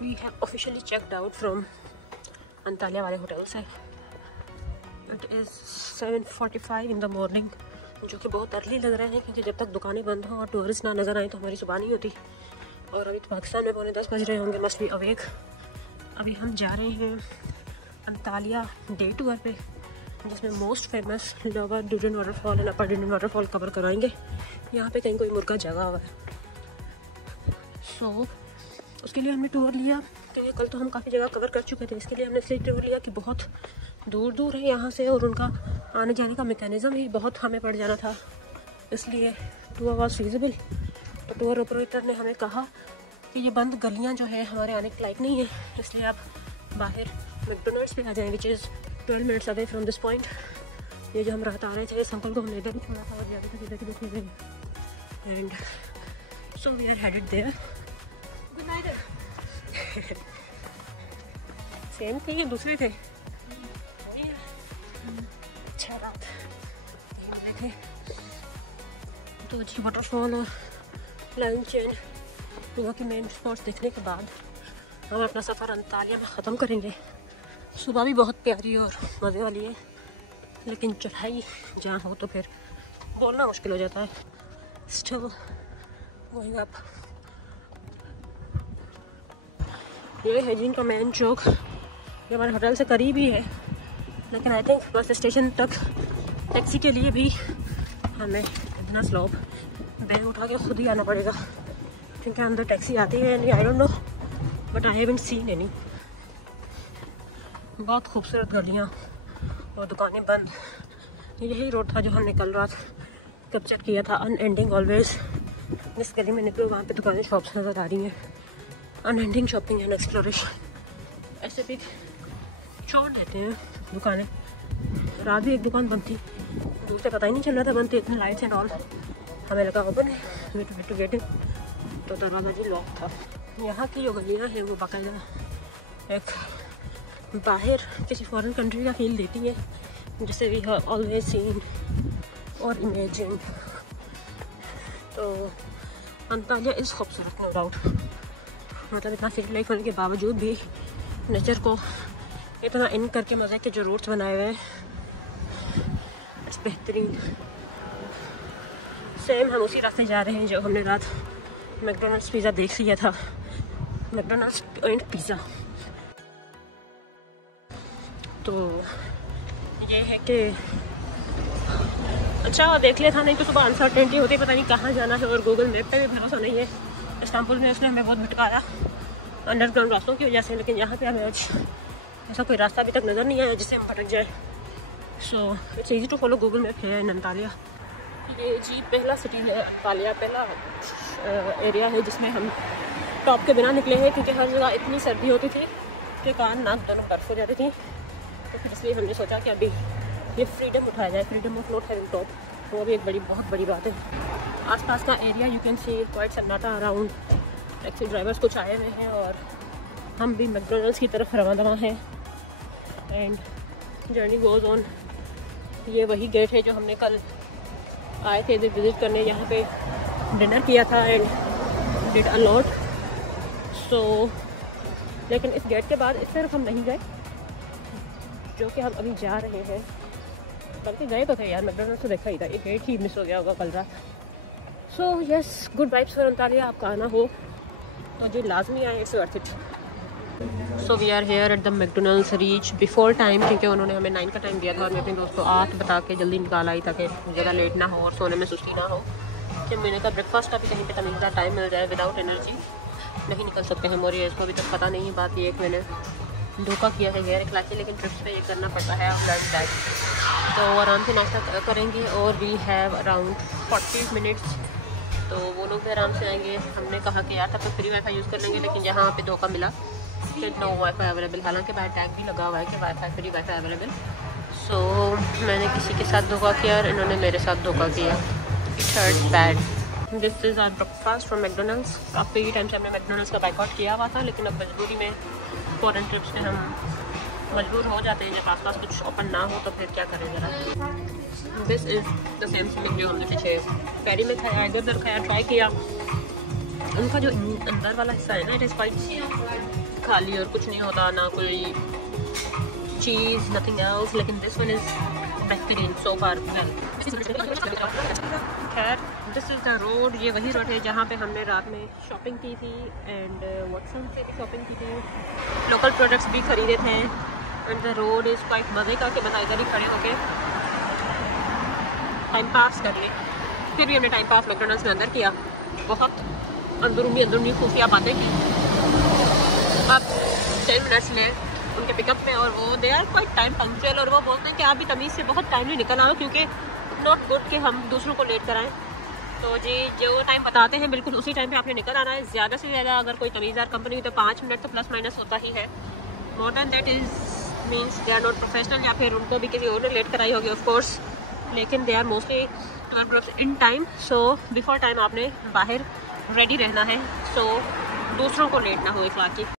We have officially checked out from Antalya वाले hotel से। It is 7:45 in the morning, जो कि बहुत अर्ली लग रहा है क्योंकि जब तक दुकानें बंद हों और टूरिस्ट ना नज़र आए तो हमारी सुबह नहीं होती। और अभी तो पाकिस्तान में 9:45 बज रहे होंगे, मस्ट बी अवेक। अभी हम जा रहे हैं अंतालिया डे टूर पे, जिसमें most famous lower Dudan waterfall and upper Dudan waterfall cover कराएंगे। यहाँ पे कहीं कोई मुर्गा जगा हुआ है, सो उसके लिए हमने टूर लिया क्योंकि कल तो हम काफ़ी जगह कवर कर चुके थे। इसके लिए हमने इसलिए टूर लिया कि बहुत दूर दूर है यहाँ से और उनका आने जाने का मैकेनिज़्म ही बहुत हमें पड़ जाना था, इसलिए टूर वाज फीजिबल। तो टूर ऑपरेटर ने हमें कहा कि ये बंद गलियाँ जो है हमारे आने के लायक नहीं है, इसलिए आप बाहर मैकडोनल्ड्स पे आ जाएँ, which is 12 minutes away from this point. ये जो हम रात आ रहे थे इस अंकल को हमने इधर भी छोड़ा था और ज़्यादा तक इधर की देखने गए, and so we are headed there. Good night. Same थे या दूसरे थे? अच्छा रात मिले थे। तो जी वाटरफॉल और लंच एंड गोवा की मेन स्पॉट्स देखने के बाद हम अपना सफ़र अंतालिया में ख़त्म करेंगे। सुबह भी बहुत प्यारी और मज़े वाली है, लेकिन चढ़ाई जहाँ हो तो फिर बोलना मुश्किल हो जाता है। Still going up. ये है जिनका मेन चौक, ये हमारे होटल से करीब ही है, लेकिन आई थिंक बस स्टेशन तक टैक्सी के लिए भी हमें इतना स्लोप बैग उठा के खुद ही आना पड़ेगा क्योंकि अंदर टैक्सी आती है नहीं, I don't know, but I haven't seen any. बहुत खूबसूरत गलियाँ और दुकानें बंद। यही रोड था जो हमने कल रात कैप्चर किया था, अनएंडिंग ऑलवेज। जिस गली में निकलो वहाँ पे दुकानें शॉप्स नज़र आ रही हैं, अनएंडिंग शॉपिंग एंड एक्सप्लोरेशन। ऐसे भी छोड़ देते हैं दुकानें। रात भी एक दुकान बंद थी, दूर से पता ही नहीं चल रहा था बंद थी, इतने लाइट्स एंड ऑल। हमें लगा ओपन है, वेट टू गेट इन, तो दरवाज़ा भी लॉक था। यहाँ की जो गलियाँ हैं वो बाकायदा एक बाहर किसी फॉरेन कंट्री का फील देती है, जिसे वी हैव ऑलवेज सीन और इमेजिन। तो अंतालिया इज़ खूबसूरत नो डाउट, मतलब इतना सिटी लाइफ होने के बावजूद भी नेचर को इतना इन करके मज़े के जो रूट्स बनाए हुए हैं, इट्स बेहतरीन। सेम हम उसी रास्ते जा रहे हैं जो हमने रात मैकडोनल्ड्स पिज़्ज़ा देख लिया था, मैकडोनल्ड्स एंड पिज़्ज़ा। तो ये है कि अच्छा देख लिया था, नहीं तो सुबह अनसर्टेनिटी होती, पता नहीं कहाँ जाना है और गूगल मैप पे भी भरोसा नहीं है। इस्तांबुल में उसने हमें बहुत भटकाया अंडरग्राउंड रास्तों की वजह से, लेकिन यहाँ पे हमें आज ऐसा कोई रास्ता अभी तक नज़र नहीं आया जिससे हम भटक जाए। So it's easy to follow Google map है इन अंतालिया। ये जी पहला सिटी है अंतालिया, पहला एरिया है जिसमें हम टॉप के बिना निकले हैं क्योंकि हर जगह इतनी सर्दी होती थी कि कान नाक दोनों बर्फ हो जाती थी। तो फिर इसलिए हमने सोचा कि अभी ये फ्रीडम उठाया जाए, freedom of not having top, वो भी एक बहुत बड़ी बात है। आसपास का area you can see quite सन्नाटा अराउंड, टैक्सी ड्राइवर्स कुछ आए हुए हैं और हम भी मैकडोनल्ड्स की तरफ रवाना दवा हैं एंड जर्नी गोज़ ऑन। ये वही गेट है जो हमने कल आए थे विज़िट करने, यहाँ पे डिनर किया था एंड डिड अ लॉट। सो लेकिन इस गेट के बाद इस तरफ हम नहीं गए, जो कि हम अभी जा रहे हैं। बल्कि गए तो थे यार, मैकडोनल्ड्स तो देखा ही था, एक गेट ही मिस हो गया होगा कल रात। So yes, good vibes for Antalya. आपका आना हो तो जो लाजमी आए, it's worth it. So we are here at the McDonald's, reach before time क्योंकि उन्होंने हमें 9 का टाइम दिया था और मैं अपने दोस्त को 8 बता के जल्दी निकाल आई ताकि ज़्यादा लेट ना हो और सोने में सुस्ती ना हो। जब मैंने कहा ब्रेकफास्ट अभी कहीं पे तमीज़दार टाइम मिल जाए, विदाउट एनर्जी नहीं निकल सकते हैं। और ये इसको अभी तक पता नहीं है। बात ये एक मैंने धोखा किया है गैर इखलाकी, लेकिन ट्रिप्स पे ये करना पड़ता है लंच टाइम। तो आराम से नाश्ता करेंगे और वी हैव अराउंड 40 मिनट्स, तो वो लोग भी आराम से आएंगे। हमने कहा कि यार तब तक फ्री वाईफाई यूज़ कर लेंगे, लेकिन यहाँ पे धोखा मिला कि नो वाईफाई अवेलेबल, हालांकि बाहर टैग भी लगा हुआ है कि वाईफाई फ्री वाईफाई अवेलेबल। सो मैंने किसी के साथ धोखा किया और इन्होंने मेरे साथ धोखा किया। It hurts bad. This is our breakfast from McDonald's. काफ़ी टाइम से हमने मैकडोनल्ड्स का बाइकआउट किया हुआ था, लेकिन अब मजबूरी में फॉरेन ट्रिप्स में हम मजबूर हो जाते हैं, जब आसपास कुछ ओपन ना हो तो फिर क्या करें ज़रा। This is the same thing जो हमने पीछे फेरी में खाया, इधर उधर खाया, ट्राई किया। उनका जो अंदर वाला हिस्सा है ना, इट इज़ क्वाइट खाली और कुछ नहीं होता, ना कोई चीज़, नथिंग एल्स, लेकिन दिस वन इज़ बेहतरीन सो फार। खैर दिस इज़ द रोड, ये वही रोड है जहाँ पे हमने रात में शॉपिंग की थी एंड वॉटसन से भी शॉपिंग की थी, लोकल प्रोडक्ट्स भी ख़रीदे थे and the road is quite मज़े का कि बस इधर ही खड़े होके टाइम पास कर ले। फिर भी हमने टाइम पास मैकडॉनल्ड्स में अंदर किया, बहुत अंदरूनी खुफिया बातें की। अब 10 मिनट्स में उनके पिकअप पे और वो they are quite time punctual और वो बोलते हैं कि आप भी तमीज़ से बहुत टाइमली निकल आओ क्योंकि नॉट गुड कि हम दूसरों को लेट कराएं। तो जी जो टाइम बताते हैं बिल्कुल उसी टाइम पे आपने निकल आना है। ज़्यादा से ज़्यादा अगर कोई तमीज़दार कंपनी हुई तो 5 मिनट तो प्लस माइनस होता ही है। More than that is means they are not professional, या फिर उनको भी किसी और ने लेट कराई होगी ऑफ कोर्स, लेकिन they are mostly in time. So before time आपने बाहर रेडी रहना है, सो दूसरों को लेट ना हो इखलाकी।